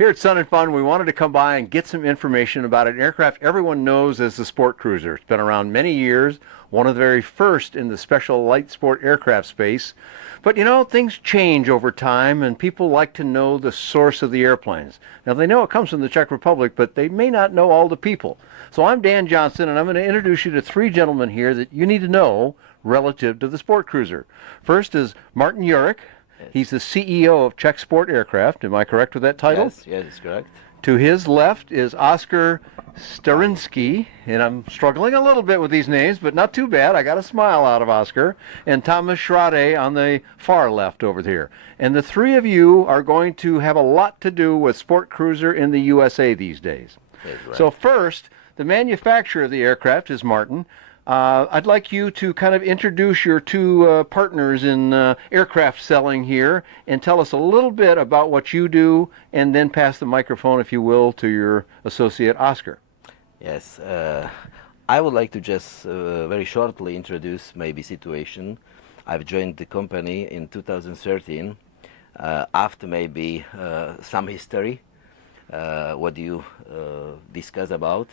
Here at Sun and Fun, we wanted to come by and get some information about an aircraft everyone knows as the Sportcruiser. It's been around many years, one of the very first in the special light sport aircraft space. But you know, things change over time, and people like to know the source of the airplanes. Now, they know it comes from the Czech Republic, but they may not know all the people. So I'm Dan Johnson, and I'm going to introduce you to three gentlemen here that you need to know relative to the Sportcruiser. First is Martin Jurek. He's the CEO of Czech Sport Aircraft. Am I correct with that title? Yes, it's correct. To his left is Oscar Starinsky, and I'm struggling a little bit with these names, but not too bad. I got a smile out of Oscar. And Thomas Schrade on the far left over here. And the three of you are going to have a lot to do with Sportcruiser in the USA these days. That's right. So first, the manufacturer of the aircraft is Martin. I'd like you to kind of introduce your two partners in aircraft selling here and tell us a little bit about what you do, and then pass the microphone, if you will, to your associate Oscar. Yes, I would like to just very shortly introduce maybe situation. I've joined the company in 2013 after maybe some history, what you discuss about.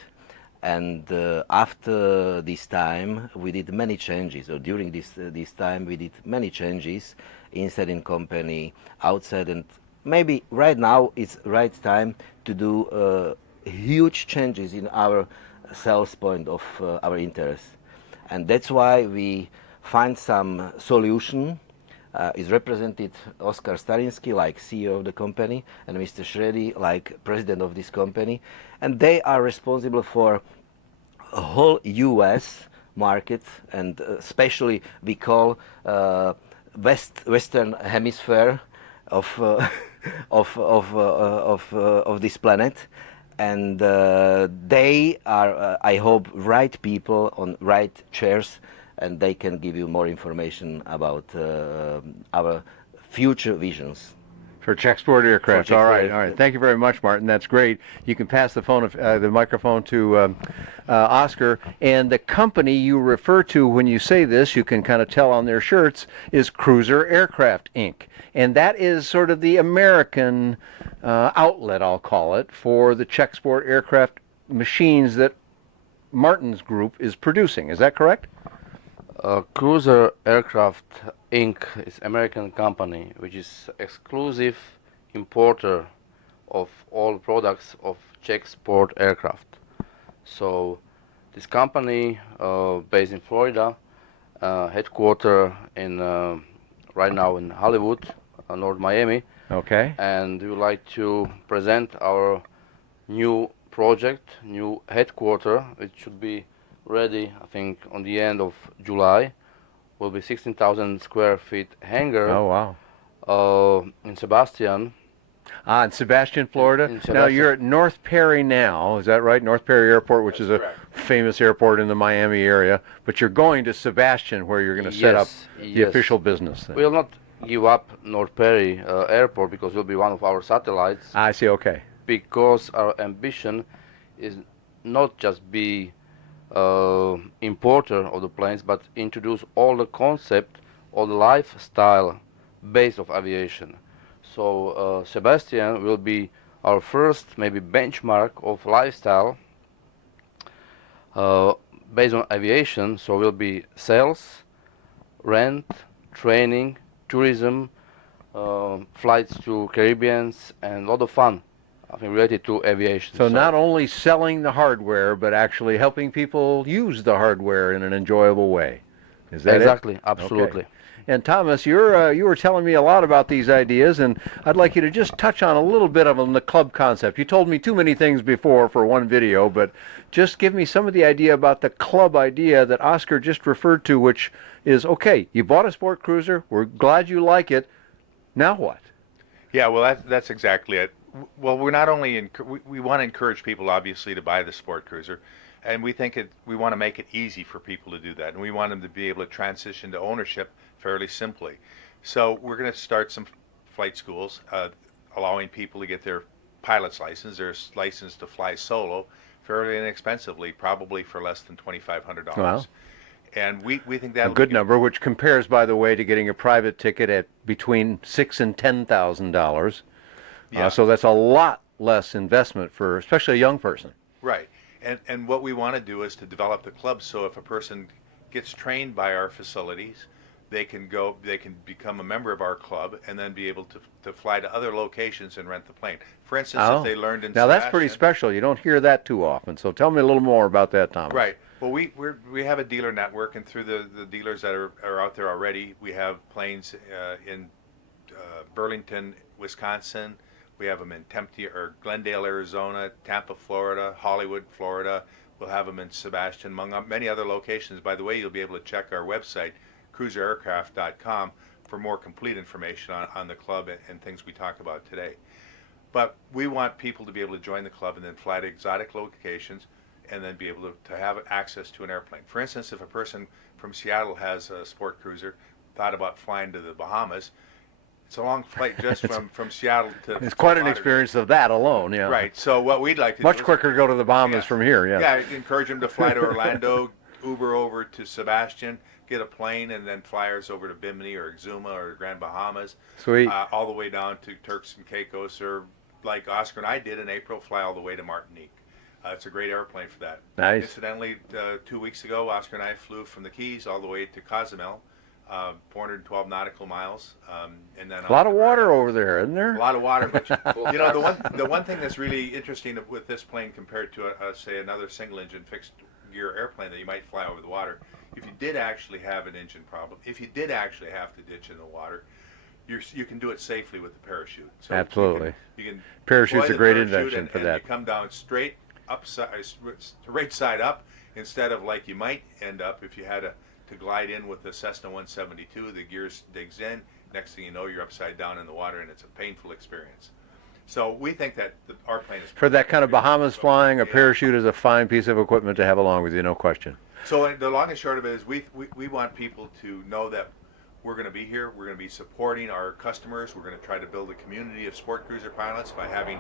And after this time, we did many changes, or during this time, we did many changes inside in company, outside, and maybe right now it's right time to do huge changes in our sales point of our interest. And that's why we find some solution. Is represented Oskar Starinsky like CEO of the company, and Mr. Schrade like president of this company, and they are responsible for a whole US market, and especially we call Western hemisphere of of this planet, and they are I hope right people on right chairs, and they can give you more information about our future visions. For Czech Sport Aircraft. Czech All Sport right, all right. Thank you very much, Martin. That's great. You can pass the phone, the microphone to Oscar. And the company you refer to when you say this, you can kind of tell on their shirts, is Cruiser Aircraft Inc. And that is sort of the American outlet, I'll call it, for the Czech Sport Aircraft machines that Martin's group is producing. Is that correct? Cruiser Aircraft Inc. is American company which is exclusive importer of all products of Czech sport aircraft. So this company based in Florida, headquarter in right now in Hollywood, North Miami. Okay. And we would like to present our new project, new headquarter. It should be ready, I think, on the end of July. Will be 16,000 square feet hangar. Oh, wow. In Sebastian. In Sebastian, Florida. In Sebastian. Now, you're at North Perry now, is that right? North Perry Airport, which is a famous airport in the Miami area. But you're going to Sebastian, where you're going to set up the official business then. We'll not give up North Perry Airport because it will be one of our satellites. I see, okay. Because our ambition is not just be importer of the planes, but introduce all the concept or the lifestyle base of aviation. So Sebastian will be our first maybe benchmark of lifestyle based on aviation. So will be sales, rent, training, tourism, flights to Caribbeans, and a lot of fun, I think, related to aviation. So not only selling the hardware, but actually helping people use the hardware in an enjoyable way. Is that exactly? It? Absolutely. Okay. And Thomas, you were telling me a lot about these ideas, and I'd like you to just touch on a little bit of them, the club concept. You told me too many things before for one video, but just give me some of the idea about the club idea that Oscar just referred to, which is, okay, you bought a Sportcruiser, we're glad you like it, now what? Yeah, well, that's exactly it. Well, we're not only we want to encourage people, obviously, to buy the Sportcruiser, and we think we want to make it easy for people to do that, and we want them to be able to transition to ownership fairly simply. So we're going to start some flight schools, allowing people to get their pilot's license, their license to fly solo, fairly inexpensively, probably for less than $2,500. Wow. And we think that a good number, which compares, by the way, to getting a private ticket at between $6,000 and $10,000. Yeah. So that's a lot less investment for especially a young person. Right. And what we want to do is to develop the club so if a person gets trained by our facilities, they can become a member of our club and then be able to fly to other locations and rent the plane. For instance, if they learned in Now that's pretty Sebastian, special. You don't hear that too often. So tell me a little more about that, Thomas. right. Well, we have a dealer network, and through the dealers that are out there already, we have planes in Burlington, Wisconsin. We have them in Glendale, Arizona, Tampa, Florida, Hollywood, Florida. We'll have them in Sebastian, among many other locations. By the way, you'll be able to check our website, cruiseraircraft.com, for more complete information on the club and things we talk about today. But we want people to be able to join the club and then fly to exotic locations and then be able to have access to an airplane. For instance, if a person from Seattle has a sport cruiser, thought about flying to the Bahamas, it's a long flight just from Seattle to It's quite an Lauderdale. experience of that alone, yeah. Right. So what we'd like to Much do is, quicker to go to the Bahamas from here, yeah. yeah, encourage them to fly to Orlando, Uber over to Sebastian, get a plane, and then flyers over to Bimini or Exuma or Grand Bahamas. Sweet. All the way down to Turks and Caicos, or like Oscar and I did in April, fly all the way to Martinique. It's a great airplane for that. Nice. Incidentally, 2 weeks ago, Oscar and I flew from the Keys all the way to Cozumel, 412 nautical miles, and then A lot of water over there, isn't there? a lot of water. But you know, the one thing that's really interesting with this plane compared to say another single engine fixed gear airplane that you might fly over the water, if you did actually have an engine problem, if you did actually have to ditch in the water, you can do it safely with the parachute. So Absolutely. You can Parachute's deploy a the great parachute invention for and that. you come down straight right side up, instead of like you might end up if you had to glide in with the Cessna 172. The gears digs in. Next thing you know, you're upside down in the water, and it's a painful experience. So we think that our plane is For that kind of Bahamas flying, a Yeah. parachute is a fine piece of equipment to have along with you, no question. So the long and short of it is we want people to know that we're going to be here. We're going to be supporting our customers. We're going to try to build a community of sport cruiser pilots by having,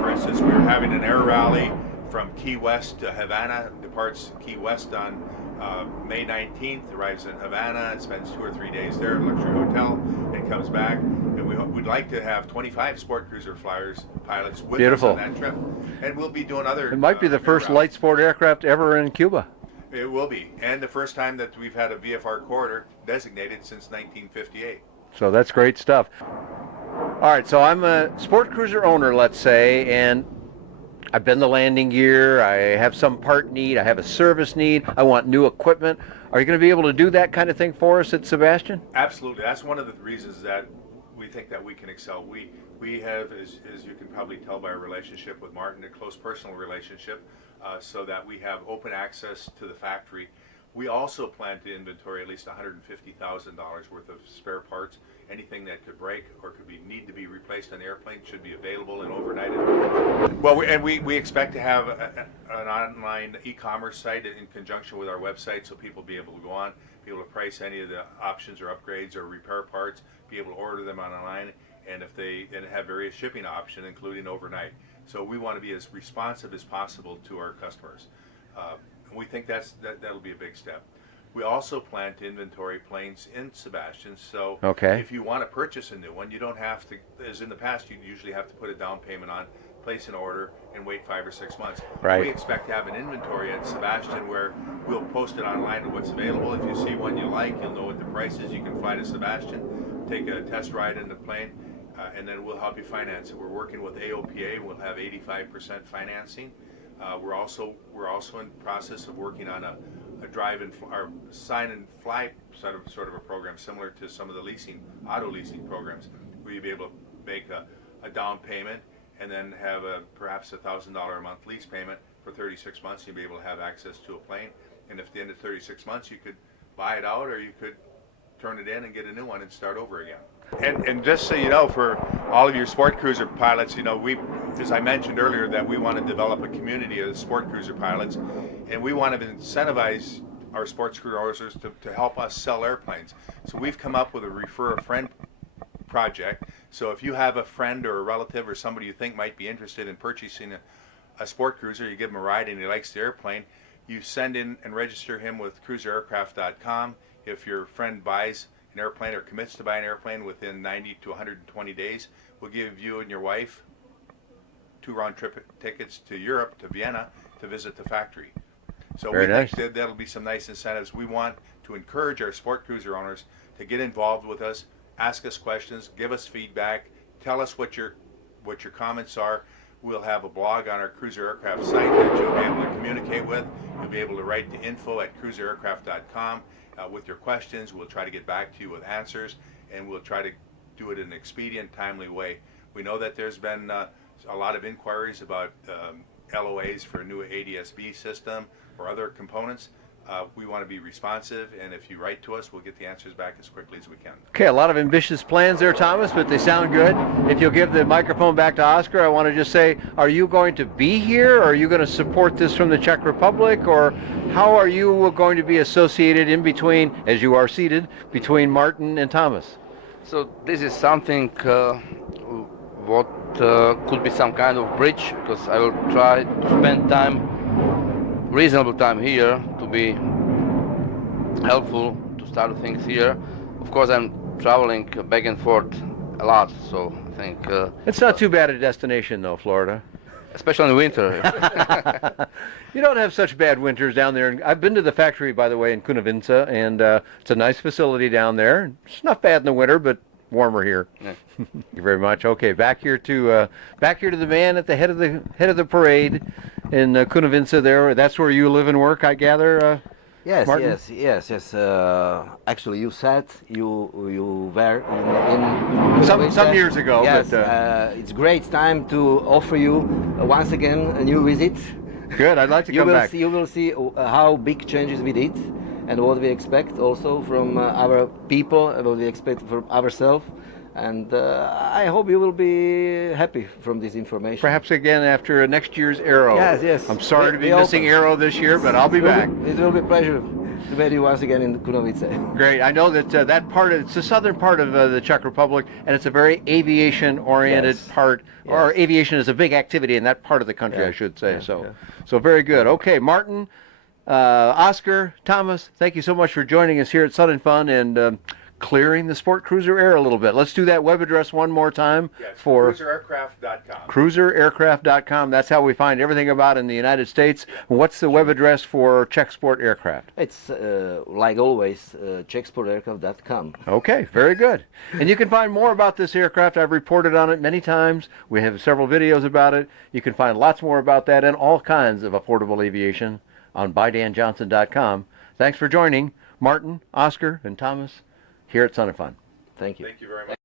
for instance, we're having an air rally from Key West to Havana. Departs Key West on May 19th, arrives in Havana, and spends 2 or 3 days there at a luxury hotel, and comes back. And we'd like to have 25 sport cruiser pilots with Beautiful. us on that trip. And we'll be doing other. It might be the air first rallies. light sport aircraft ever in Cuba. It will be, and the first time that we've had a VFR corridor designated since 1958. So that's great stuff. All right, so I'm a sport cruiser owner, let's say, and I've been the landing gear, I have some part need, I have a service need, I want new equipment. Are you going to be able to do that kind of thing for us at Sebastian? Absolutely, that's one of the reasons that we think that we can excel. We have, as you can probably tell by our relationship with Martin, a close personal relationship, so that we have open access to the factory. We also plan to inventory at least $150,000 worth of spare parts. Anything that could break or need to be replaced on the airplane should be available and overnighted. Well, we expect to have an online e-commerce site in conjunction with our website, so people be able to go on, be able to price any of the options or upgrades or repair parts, be able to order them online, and have various shipping options, including overnight. So we want to be as responsive as possible to our customers. And we think that'll be a big step. We also plan to inventory planes in Sebastian, so Okay. if you want to purchase a new one, you don't have to, as in the past, you usually have to put a down payment on, place an order, and wait 5 or 6 months. Right. We expect to have an inventory at Sebastian where we'll post it online of what's available. If you see one you like, you'll know what the price is. You can fly to Sebastian, take a test ride in the plane, and then we'll help you finance it. We're working with AOPA. We'll have 85% financing. We're also in process of working on a drive and or sign and fly sort of a program similar to some of the auto leasing programs, where you'll be able to make a down payment and then have perhaps $1,000 a month lease payment for 36 months. You'll be able to have access to a plane, and if at the end of 36 months you could buy it out, or you could turn it in and get a new one and start over again. And just so you know, for all of your sport cruiser pilots, you know, as I mentioned earlier, that we want to develop a community of sport cruiser pilots, and we want to incentivize our sports cruisers to help us sell airplanes. So we've come up with a refer a friend project. So if you have a friend or a relative or somebody you think might be interested in purchasing a sport cruiser, you give him a ride and he likes the airplane, you send in and register him with cruiseraircraft.com. If your friend buys an airplane or commits to buy an airplane within 90 to 120 days, we'll give you and your wife 2 round-trip tickets to Europe, to Vienna, to visit the factory. So Very we nice. think that'll be some nice incentives. We want to encourage our sport cruiser owners to get involved with us, ask us questions, give us feedback, tell us what your comments are. We'll have a blog on our Cruiser Aircraft site that you'll be able to communicate with. You'll be able to write to info@cruiseraircraft.com with your questions. We'll try to get back to you with answers, and we'll try to do it in an expedient, timely way. We know that there's been a lot of inquiries about LOAs for a new ADS-B system or other components. We want to be responsive, and if you write to us, we'll get the answers back as quickly as we can. Okay, a lot of ambitious plans there, Thomas, but they sound good. If you'll give the microphone back to Oscar, I want to just say, are you going to be here? Or are you going to support this from the Czech Republic? Or how are you going to be associated in between, as you are seated, between Martin and Thomas? So this is something what could be some kind of bridge, because I will try to spend reasonable time here to be helpful to start things here. Of course, I'm traveling back and forth a lot, so I think It's not too bad a destination, though, Florida. especially in winter. You don't have such bad winters down there. I've been to the factory, by the way, in Kunovice, and it's a nice facility down there. It's not bad in the winter, but warmer here. Yeah. Thank you very much. Okay, back here to the man at the head of the parade in Kunovice. There, that's where you live and work, I gather. Yes, Martin? yes. Actually, you said you were in Some years ago, Yes, but it's great time to offer you once again a new visit. good. I'd like to come back. You will see how big changes we did, and what we expect also from our people, and what we expect from ourselves. And I hope you will be happy from this information. Perhaps again after next year's Aero. Yes. I'm sorry to be We missing open. Aero this year, but I'll be back. It will be a pleasure to meet you once again in Kunovice. Great. I know that it's the southern part of the Czech Republic, and it's a very aviation-oriented Yes. part, or Yes. aviation is a big activity in that part of the country, Yeah. I should say. Yeah. So very good. Okay, Martin, Oscar, Thomas, thank you so much for joining us here at Sun and Fun and clearing the Sport Cruiser air a little bit. Let's do that web address one more time Yes, for cruiseraircraft.com. cruiseraircraft.com. That's how we find everything about in the United States. What's the web address for Czech Sport Aircraft? It's like always, czechsportaircraft.com. Okay, very good. And you can find more about this aircraft. I've reported on it many times. We have several videos about it. You can find lots more about that and all kinds of affordable aviation on bydanjohnson.com. Thanks for joining Martin, Oscar, and Thomas here at Sun and Fun. Thank you. Thank you very much.